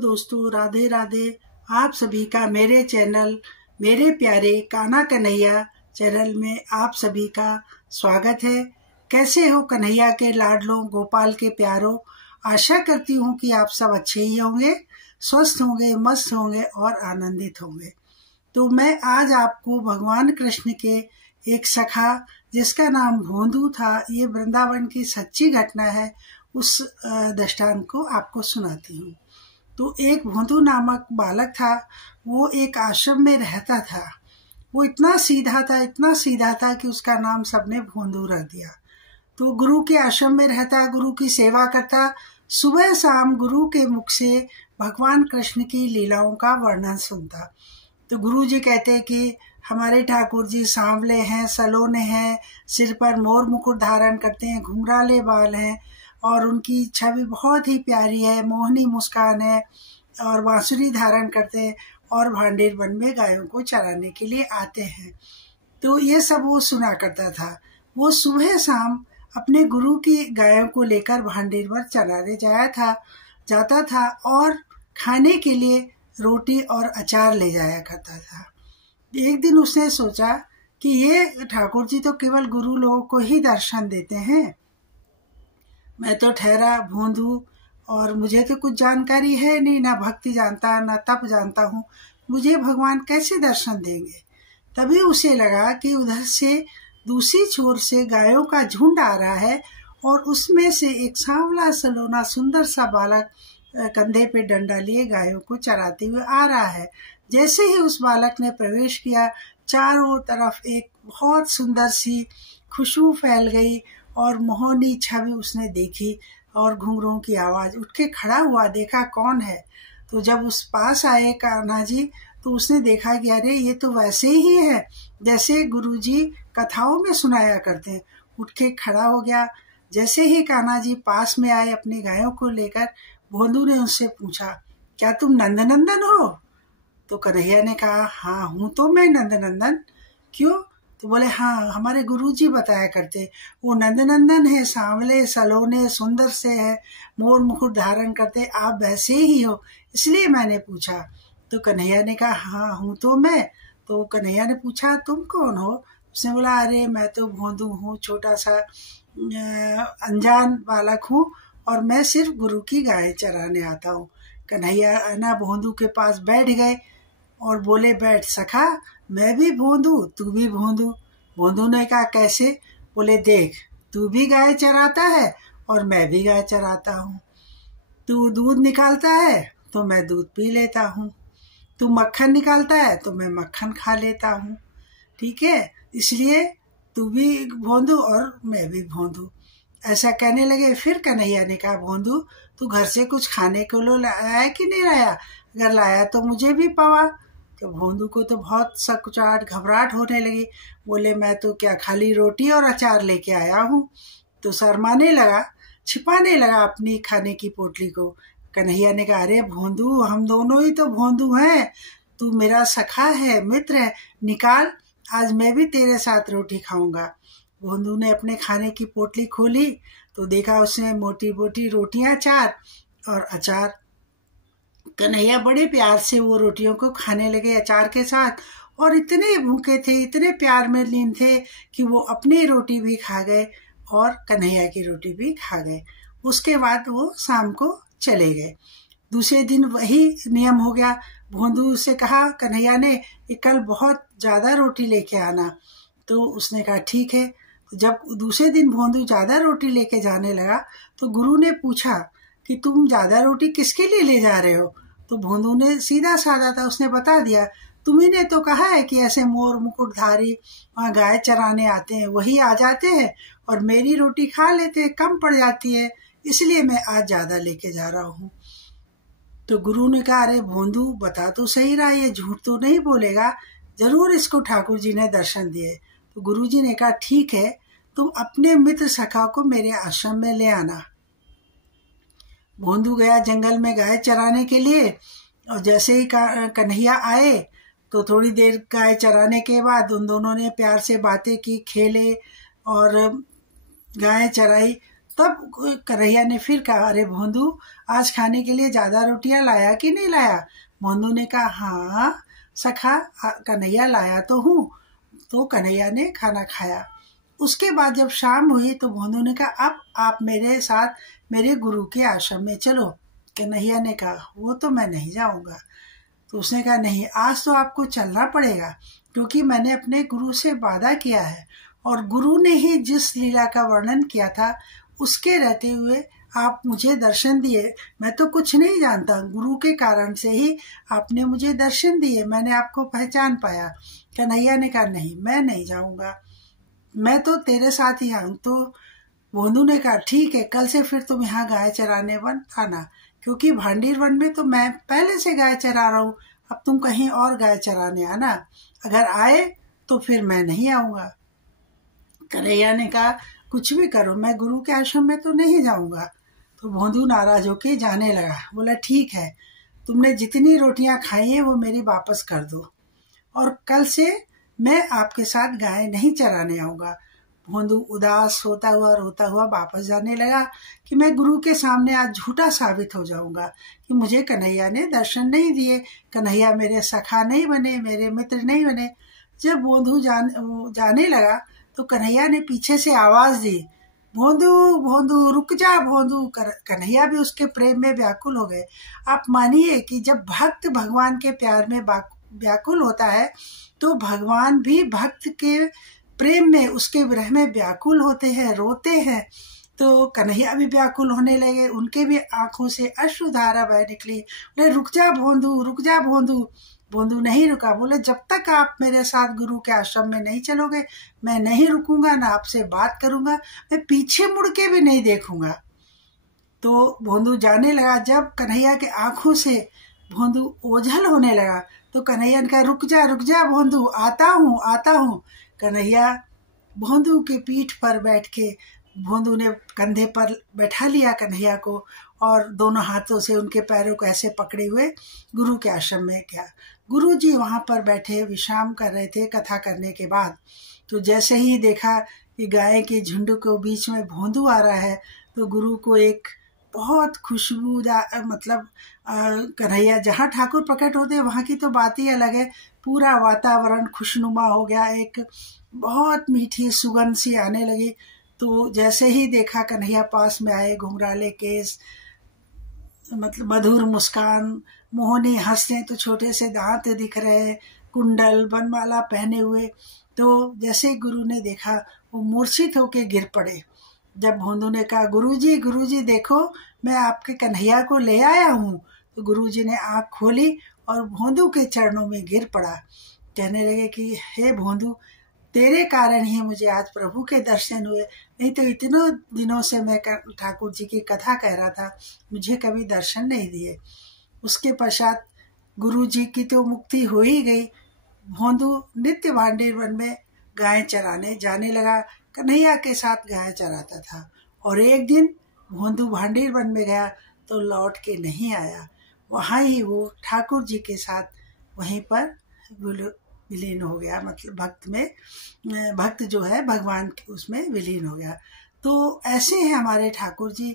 दोस्तों, राधे राधे। आप सभी का मेरे चैनल मेरे प्यारे कान्हा कन्हैया चैनल में आप सभी का स्वागत है। कैसे हो कन्हैया के लाडलों, गोपाल के प्यारों। आशा करती हूँ कि आप सब अच्छे ही होंगे, स्वस्थ होंगे, मस्त होंगे और आनंदित होंगे। तो मैं आज आपको भगवान कृष्ण के एक सखा जिसका नाम भोंदू था, ये वृंदावन की सच्ची घटना है, उस दृष्टांत को आपको सुनाती हूँ। तो एक भोंदू नामक बालक था। वो एक आश्रम में रहता था। वो इतना सीधा था कि उसका नाम सबने भोंदू रख दिया। तो गुरु के आश्रम में रहता, गुरु की सेवा करता। सुबह शाम गुरु के मुख से भगवान कृष्ण की लीलाओं का वर्णन सुनता। तो गुरु जी कहते कि हमारे ठाकुर जी सांवले हैं, सलोने हैं, सिर पर मोर मुकुट धारण करते हैं, घुंघराले बाल हैं और उनकी छवि बहुत ही प्यारी है, मोहनी मुस्कान है और बांसुरी धारण करते हैं और भांडेर वन में गायों को चराने के लिए आते हैं। तो ये सब वो सुना करता था। वो सुबह शाम अपने गुरु की गायों को लेकर भांडेर वन चराने जाता था और खाने के लिए रोटी और अचार ले जाया करता था। एक दिन उसने सोचा कि ये ठाकुर जी तो केवल गुरु लोगों को ही दर्शन देते हैं, मैं तो ठहरा भोंदू और मुझे तो कुछ जानकारी है नहीं, ना भक्ति जानता ना तप जानता हूँ, मुझे भगवान कैसे दर्शन देंगे। तभी उसे लगा कि उधर से दूसरी छोर से गायों का झुंड आ रहा है और उसमें से एक सांवला सलोना सुंदर सा बालक कंधे पे डंडा लिए गायों को चराते हुए आ रहा है। जैसे ही उस बालक ने प्रवेश किया, चारों तरफ एक बहुत सुंदर सी खुशबू फैल गई और मोहनी छवि उसने देखी और घुंघरूओं की आवाज। उठ के खड़ा हुआ, देखा कौन है। तो जब उस पास आए कान्हा जी तो उसने देखा कि अरे ये तो वैसे ही है जैसे गुरुजी कथाओं में सुनाया करते हैं। उठ के खड़ा हो गया। जैसे ही कान्हा जी पास में आए अपनी गायों को लेकर, भोंदू ने उससे पूछा, क्या तुम नंदनंदन हो? तो कन्हैया ने कहा, हाँ हूँ तो मैं नंदनंदन। क्यों? तो बोले, हाँ हमारे गुरुजी बताया करते वो नंदनंदन है, सांवले सलोने सुंदर से है, मोर मुकुट धारण करते, आप वैसे ही हो, इसलिए मैंने पूछा। तो कन्हैया ने कहा, हाँ हूँ तो मैं। तो कन्हैया ने पूछा, तुम कौन हो? उसने बोला, अरे मैं तो भोंदू हूँ, छोटा सा अनजान बालक हूँ और मैं सिर्फ गुरु की गाय चराने आता हूँ। कन्हैया ना भोंदू के पास बैठ गए और बोले, बैठ सखा, मैं भी भोंदू तू भी भोंदू। भोंदू ने कहा, कैसे? बोले, देख तू भी गाय चराता है और मैं भी गाय चराता हूँ। तू दूध निकालता है तो मैं दूध पी लेता हूँ, तू मक्खन निकालता है तो मैं मक्खन खा लेता हूँ, ठीक है, इसलिए तू भी भोंदू और मैं भी भोंदू। ऐसा कहने लगे। फिर कन्हैया ने कहा, भोंदू तू घर से कुछ खाने को लो लाया कि नहीं लाया? अगर लाया तो मुझे भी पावा। तो भोंदू को तो बहुत सकुचाहट घबराहट होने लगी। बोले, मैं तो क्या खाली रोटी और अचार लेके आया हूँ। तो शर्माने लगा, छिपाने लगा अपनी खाने की पोटली को। कन्हैया ने कहा, अरे भोंदू हम दोनों ही तो भोंदू हैं, तू मेरा सखा है, मित्र है, निकाल, आज मैं भी तेरे साथ रोटी खाऊंगा। भोंदू ने अपने खाने की पोटली खोली तो देखा उसमें मोटी मोटी रोटियां 4 और अचार। कन्हैया बड़े प्यार से वो रोटियों को खाने लगे अचार के साथ और इतने भूखे थे, इतने प्यार में लीन थे कि वो अपनी रोटी भी खा गए और कन्हैया की रोटी भी खा गए। उसके बाद वो शाम को चले गए। दूसरे दिन वही नियम हो गया। भोंदू से कहा कन्हैया ने कि कल बहुत ज्यादा रोटी लेके आना। तो उसने कहा ठीक है। जब दूसरे दिन भोंदू ज्यादा रोटी लेके जाने लगा तो गुरु ने पूछा कि तुम ज्यादा रोटी किसके लिए ले जा रहे हो? तो भोंदू ने सीधा साधा था, उसने बता दिया, तुम्ही ने तो कहा है कि ऐसे मोर मुकुटधारी वहाँ गाय चराने आते हैं, वही आ जाते हैं और मेरी रोटी खा लेते हैं, कम पड़ जाती है, इसलिए मैं आज ज्यादा लेके जा रहा हूँ। तो गुरु ने कहा, अरे भोंदू बता तो सही रहा, ये झूठ तो नहीं बोलेगा, जरूर इसको ठाकुर जी ने दर्शन दिए। तो गुरु जी ने कहा, ठीक है, तुम अपने मित्र सखा को मेरे आश्रम में ले आना। भोंदू गया जंगल में गाय चराने के लिए और जैसे ही कन्हैया आए तो थोड़ी देर गाय चराने के बाद उन दोनों ने प्यार से बातें की, खेले और गाय चराई। तब कन्हैया ने फिर कहा, अरे भोंदू, आज खाने के लिए ज्यादा रोटियां लाया कि नहीं लाया? भोंदू ने कहा, हाँ सखा, कन्हैया लाया तो हूँ। तो कन्हैया ने खाना खाया। उसके बाद जब शाम हुई तो भोंदू ने कहा, अब आप मेरे साथ मेरे गुरु के आश्रम में चलो। कन्हैया ने कहा, वो तो मैं नहीं जाऊंगा। तो उसने कहा, नहीं, आज तो आपको चलना पड़ेगा, क्योंकि मैंने अपने गुरु से वादा किया है और गुरु ने ही जिस लीला का वर्णन किया था उसके रहते हुए आप मुझे दर्शन दिए। मैं तो कुछ नहीं जानता, गुरु के कारण से ही आपने मुझे दर्शन दिए, मैंने आपको पहचान पाया। कन्हैया ने कहा, नहीं, मैं नहीं जाऊंगा, मैं तो तेरे साथ ही आऊं। तो भोंदू ने कहा, ठीक है, कल से फिर तुम यहाँ गाय चराने वन आना, क्योंकि भांडीर वन में तो मैं पहले से गाय चरा रहा हूँ, अब तुम कहीं और गाय चराने आना, अगर आए तो फिर मैं नहीं आऊंगा। कन्हैया ने कहा, कुछ भी करो, मैं गुरु के आश्रम में तो नहीं जाऊंगा। तो भोंदू नाराज होके जाने लगा। बोला, ठीक है, तुमने जितनी रोटियां खाई है वो मेरी वापस कर दो, और कल से मैं आपके साथ गाय नहीं चराने आऊंगा। भोंदू उदास होता हुआ रोता हुआ वापस जाने लगा कि मैं गुरु के सामने आज झूठा साबित हो जाऊंगा कि मुझे कन्हैया ने दर्शन नहीं दिए, कन्हैया मेरे सखा नहीं बने, मेरे मित्र नहीं बने। जब भोंदू जाने लगा तो कन्हैया ने पीछे से आवाज दी, भोंदू भोंदू रुक जा भोंदू। कन्हैया भी उसके प्रेम में व्याकुल हो गए। आप मानिए कि जब भक्त भगवान के प्यार में व्याकुल होता है तो भगवान भी भक्त के प्रेम में, उसके विरह में व्याकुल होते हैं, रोते हैं। तो कन्हैया भी व्याकुल होने लगे, उनके भी आंखों से अश्रुधारा बह निकली। बोले, रुक जा भोंदू, रुक जा भोंदू। भोंदू नहीं रुका। बोले, जब तक आप मेरे साथ गुरु के आश्रम में नहीं चलोगे मैं नहीं रुकूंगा, ना आपसे बात करूंगा, मैं पीछे मुड़ के भी नहीं देखूंगा। तो भोंदू जाने लगा। जब कन्हैया के आंखों से भोंदू ओझल होने लगा तो कन्हैया ने कहा, रुक जा भोंदू, आता हूँ। कन्हैया भोंदू के पीठ पर बैठ के, भोंदू ने कंधे पर बैठा लिया कन्हैया को और दोनों हाथों से उनके पैरों को ऐसे पकड़े हुए गुरु के आश्रम में गया। गुरु जी वहां पर बैठे विश्राम कर रहे थे कथा करने के बाद। तो जैसे ही देखा कि गाय के झुंड के बीच में भोंदू आ रहा है तो गुरु को एक बहुत खुशबूदार, मतलब कन्हैया जहाँ ठाकुर प्रकट होते हैं वहाँ की तो बात ही अलग है, पूरा वातावरण खुशनुमा हो गया, एक बहुत मीठी सुगंध सी आने लगी। तो जैसे ही देखा कन्हैया पास में आए, घुंघराले केस, मतलब मधुर मुस्कान, मोहनी हंसते तो छोटे से दांत दिख रहे, कुंडल बनमाला पहने हुए। तो जैसे गुरु ने देखा वो मूर्छित होके गिर पड़े। जब भोंदू ने कहा, गुरुजी देखो, मैं आपके कन्हैया को ले आया हूँ। तो गुरुजी ने आंख खोली और भोंदू के चरणों में गिर पड़ा। कहने लगे कि हे भोंदू, तेरे कारण ही मुझे आज प्रभु के दर्शन हुए, नहीं तो इतनों दिनों से मैं ठाकुर जी की कथा कह रहा था, मुझे कभी दर्शन नहीं दिए। उसके पश्चात गुरु जी की तो मुक्ति हो ही गई। भोंदू नित्य भांडीर वन में गाय चराने जाने लगा, कन्हैया के साथ गाय चराता था। और एक दिन भोंदू भांडीर वन में गया तो लौट के नहीं आया, वहां ही वो ठाकुर जी के साथ वहीं पर विलीन हो गया, मतलब भक्त जो है भगवान उसमें विलीन हो गया। तो ऐसे हैं हमारे ठाकुर जी,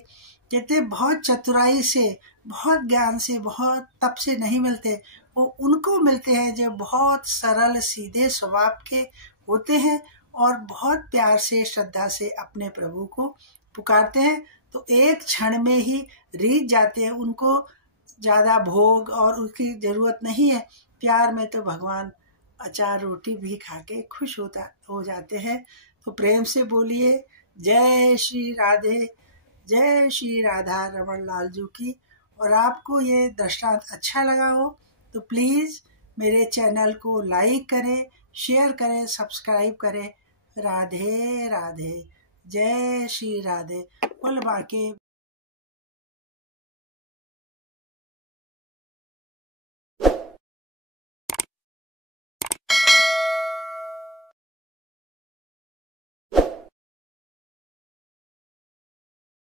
कहते बहुत चतुराई से, बहुत ज्ञान से, बहुत तप से नहीं मिलते, वो उनको मिलते हैं जो बहुत सरल सीधे स्वभाव के होते हैं और बहुत प्यार से श्रद्धा से अपने प्रभु को पुकारते हैं तो एक क्षण में ही रीझ जाते हैं। उनको ज्यादा भोग और उसकी जरूरत नहीं है। प्यार में तो भगवान अचार रोटी भी खा के खुश हो जाते हैं। तो प्रेम से बोलिए, जय श्री राधे, जय श्री राधा रमन लाल जी की। और आपको ये दृष्टांत अच्छा लगा हो तो प्लीज मेरे चैनल को लाइक करें, शेयर करें, सब्सक्राइब करें। राधे राधे, जय श्री राधे। बोल बाके।